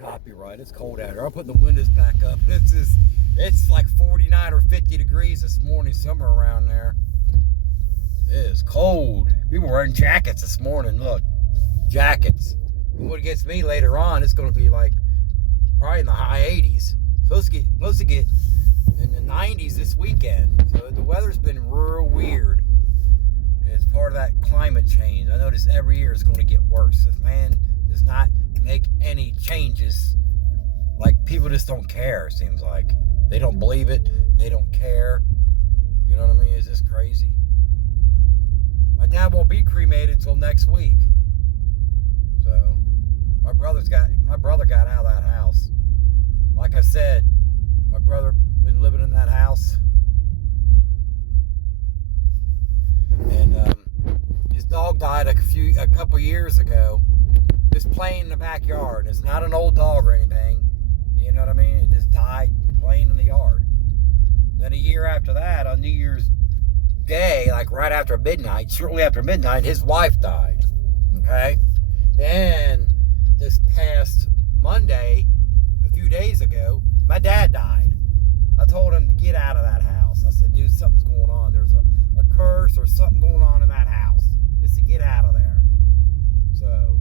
Copyright. It's cold out here. I'm putting the windows back up. It's like 49 or 50 degrees this morning, somewhere around there. It is cold. People were wearing jackets this morning. Look, jackets. And what gets me later on, it's going to be like probably in the high 80s. Supposed to get in the 90s this weekend. So the weather's been real weird. It's part of that climate change. I notice every year it's going to get worse. This man does not make any changes. Like, people just don't care, it seems like. They don't believe it. They don't care. You know what I mean? It's just crazy. My dad won't be cremated till next week. So, my brother got out of that house. Like I said, my brother been living in that house. And his dog died a couple years ago. Just playing in the backyard. It's not an old dog or anything. You know what I mean? It just died playing in the yard. Then a year after that, on New Year's Day, like right after midnight, shortly after midnight, his wife died. Okay? Then this past Monday, a few days ago, my dad died. I told him to get out of that house. I said, dude, something's going on. There's a curse or something going on in that house. Just to get out of there. So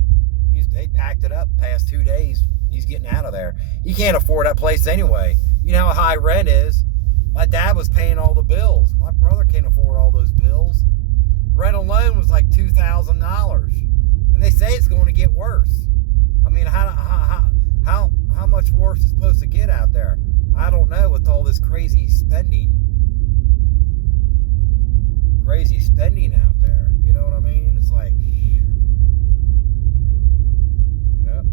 they packed it up past 2 days. He's getting out of there. He can't afford that place anyway. You know how high rent is. My dad was paying all the bills. My brother can't afford all those bills. Rent alone was like $2,000. And they say it's going to get worse. I mean, how much worse is supposed to get out there? I don't know, with all this crazy spending. Crazy spending out there. You know what I mean? It's like, yep.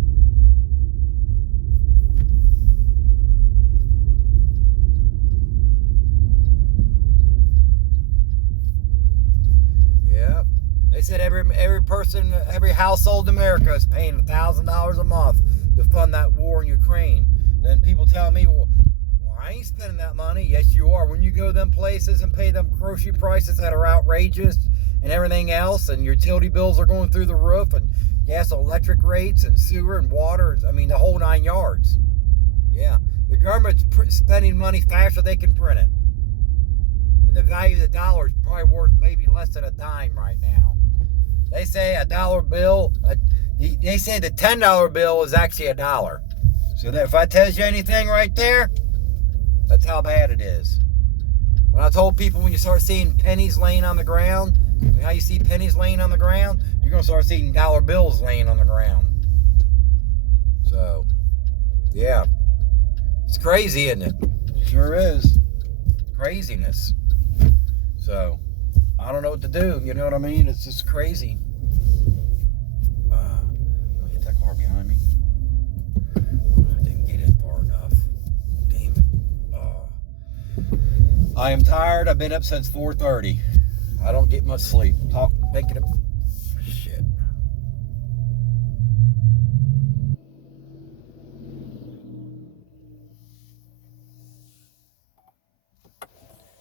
Yeah. They said every person, every household in America is paying $1,000 a month to fund that war in Ukraine. Then people tell me, well, I ain't spending that money. Yes, you are. When you go to them places and pay them grocery prices that are outrageous and everything else, and utility bills are going through the roof, and gas and electric rates and sewer and water, I mean, the whole 9 yards. Yeah. The government's spending money faster than they can print it. And the value of the dollar is probably worth maybe less than a dime right now. They say a dollar bill, they say the $10 bill is actually a dollar. So that if I tell you anything right there, that's how bad it is. When I told people, when you start seeing pennies laying on the ground, how you see pennies laying on the ground, you're going to start seeing dollar bills laying on the ground. So, yeah. It's crazy, isn't it? It sure is. Craziness. So, I don't know what to do. You know what I mean? It's just crazy. I'll hit that car behind me. I didn't get in far enough. Damn it. I am tired. I've been up since 4:30. I don't get much sleep. Thinking of shit.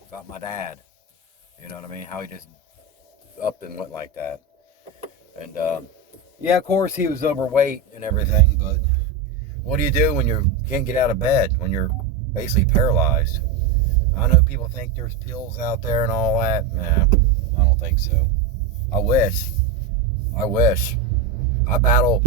About my dad. You know what I mean? How he just up and went like that. And yeah, of course he was overweight and everything, but what do you do when you can't get out of bed, when you're basically paralyzed? I know people think there's pills out there and all that. Nah, I don't think so. I wish. I battle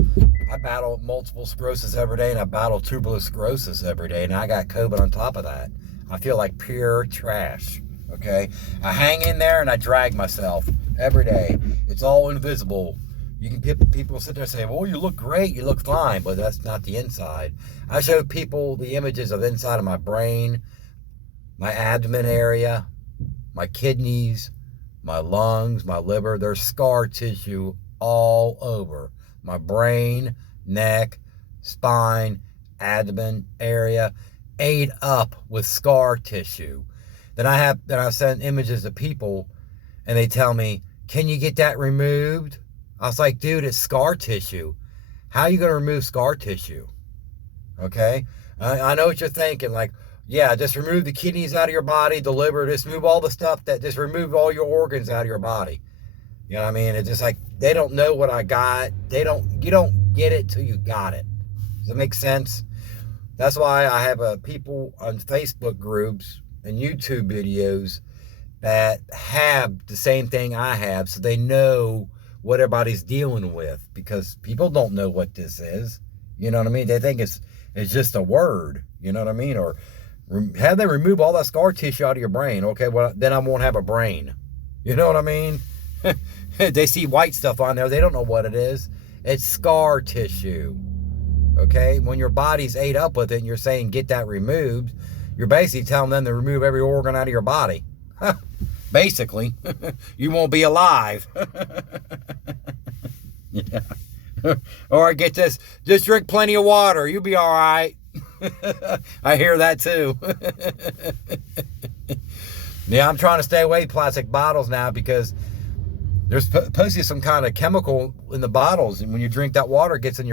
multiple sclerosis every day, and I battle tuberous sclerosis every day, and I got COVID on top of that. I feel like pure trash. Okay? I hang in there and I drag myself every day. It's all invisible. You can people sit there and say, well, you look great, you look fine, but that's not the inside. I show people the images of the inside of my brain, my abdomen area, my kidneys, my lungs, my liver. There's scar tissue all over my brain, neck, spine, abdomen area, ate up with scar tissue. Then I send images to people, and they tell me, can you get that removed? I was like, dude, it's scar tissue. How are you going to remove scar tissue? Okay? I know what you're thinking, like, yeah, just remove the kidneys out of your body, the liver, just move all the stuff just remove all your organs out of your body. You know what I mean? It's just like, they don't know what I got. You don't get it till you got it. Does that make sense? That's why I have people on Facebook groups and YouTube videos that have the same thing I have, so they know what everybody's dealing with, because people don't know what this is. You know what I mean? They think it's just a word. You know what I mean? Or have them remove all that scar tissue out of your brain. Okay, well, then I won't have a brain. You know what I mean? They see white stuff on there. They don't know what it is. It's scar tissue. Okay? When your body's ate up with it and you're saying get that removed, you're basically telling them to remove every organ out of your body. Basically. You won't be alive. Yeah. Or get this, just drink plenty of water. You'll be all right. I hear that too. Yeah, I'm trying to stay away from plastic bottles now, because there's supposed to be some kind of chemical in the bottles, and when you drink that water, it gets in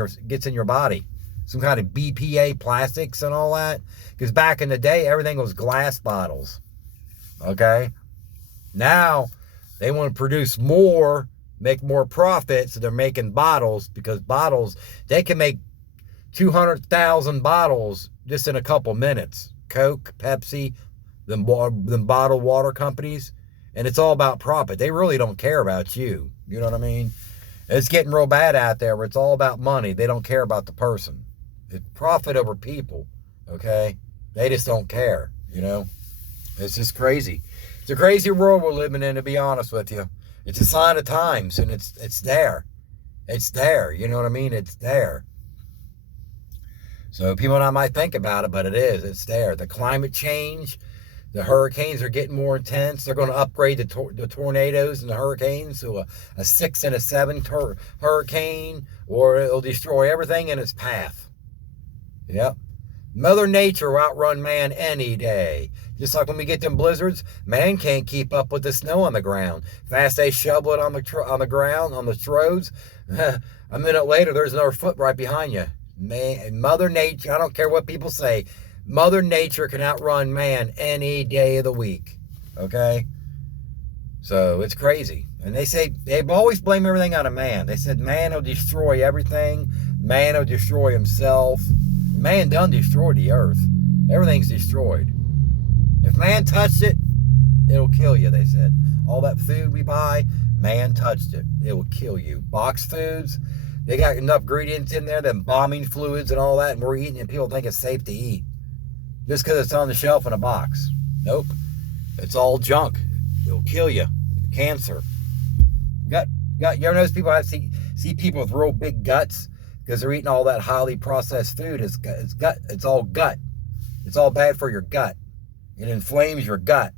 your body. Some kind of BPA plastics and all that. Because back in the day, everything was glass bottles. Okay? Now, they want to produce more, make more profit, so they're making bottles, because bottles, they can make 200,000 bottles just in a couple minutes. Coke, Pepsi, them bottled water companies, and it's all about profit. They really don't care about you. You know what I mean? It's getting real bad out there where it's all about money. They don't care about the person. It's profit over people, okay? They just don't care, you know? It's just crazy. It's a crazy world we're living in, to be honest with you. It's a sign of times, and it's there. It's there, you know what I mean? It's there. So people not might think about it, but it is. It's there. The climate change, the hurricanes are getting more intense. They're going to upgrade the tornadoes and the hurricanes to a 6 and a 7 hurricane, or it'll destroy everything in its path. Yep. Mother Nature will outrun man any day. Just like when we get them blizzards, man can't keep up with the snow on the ground. Fast they shovel it on the ground, on the roads, a minute later, there's another foot right behind you. Man, Mother Nature, I don't care what people say, Mother Nature can outrun man any day of the week. Okay? So it's crazy. And they've always blamed everything on a man. They said man will destroy everything. Man will destroy himself. Man done destroyed the earth. Everything's destroyed. If man touched it, it'll kill you, they said. All that food we buy, man touched it. It will kill you. Box foods, they got enough ingredients in there, them bombing fluids and all that, and we're eating it and people think it's safe to eat. Just because it's on the shelf in a box. Nope. It's all junk. It'll kill you. Cancer. You ever notice people, I see people with real big guts because they're eating all that highly processed food. It's all gut. It's all bad for your gut. It inflames your gut.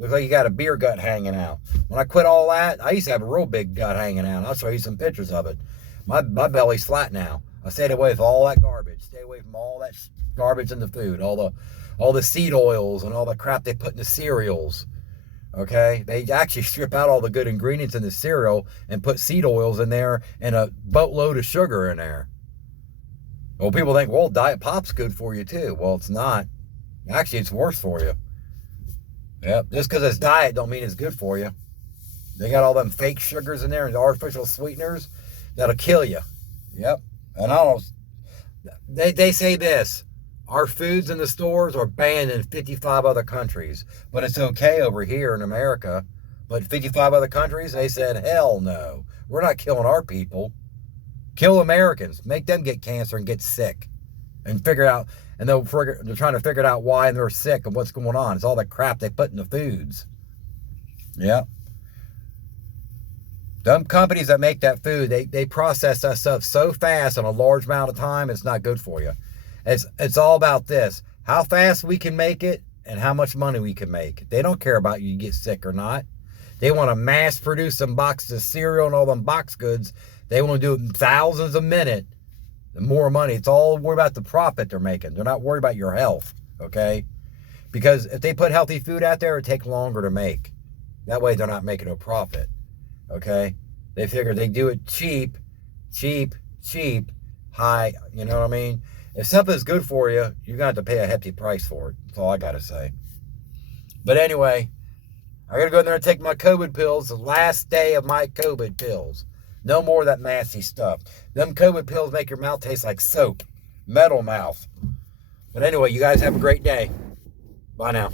Looks like you got a beer gut hanging out. When I quit all that, I used to have a real big gut hanging out. I'll show you some pictures of it. My belly's flat now. I stayed away from all that garbage. Stay away from all that garbage in the food. All the seed oils and all the crap they put in the cereals. Okay? They actually strip out all the good ingredients in the cereal and put seed oils in there and a boatload of sugar in there. Well, people think, well, Diet Pop's good for you too. Well, it's not. Actually, it's worse for you. Yep. Just because it's diet don't mean it's good for you. They got all them fake sugars in there and artificial sweeteners that'll kill you. Yep. And I don't. They say this. Our foods in the stores are banned in 55 other countries, but it's okay over here in America. But 55 other countries, they said, hell no. We're not killing our people. Kill Americans. Make them get cancer and get sick. And figure it out. And they're trying to figure it out why they're sick and what's going on. It's all the crap they put in the foods. Yep. Dumb companies that make that food, they process that stuff so fast in a large amount of time, it's not good for you. It's all about this. How fast we can make it and how much money we can make. They don't care about you get sick or not. They want to mass produce some boxes of cereal and all them box goods. They want to do it in thousands a minute. The more money. It's all worried about the profit they're making. They're not worried about your health, okay? Because if they put healthy food out there, it'll take longer to make. That way they're not making a profit, okay? They figure they do it cheap, high, you know what I mean? If something's good for you, you're going to have to pay a hefty price for it. That's all I got to say. But anyway, I got to go in there and take my COVID pills, the last day of my COVID pills. No more of that nasty stuff. Them COVID pills make your mouth taste like soap. Metal mouth. But anyway, you guys have a great day. Bye now.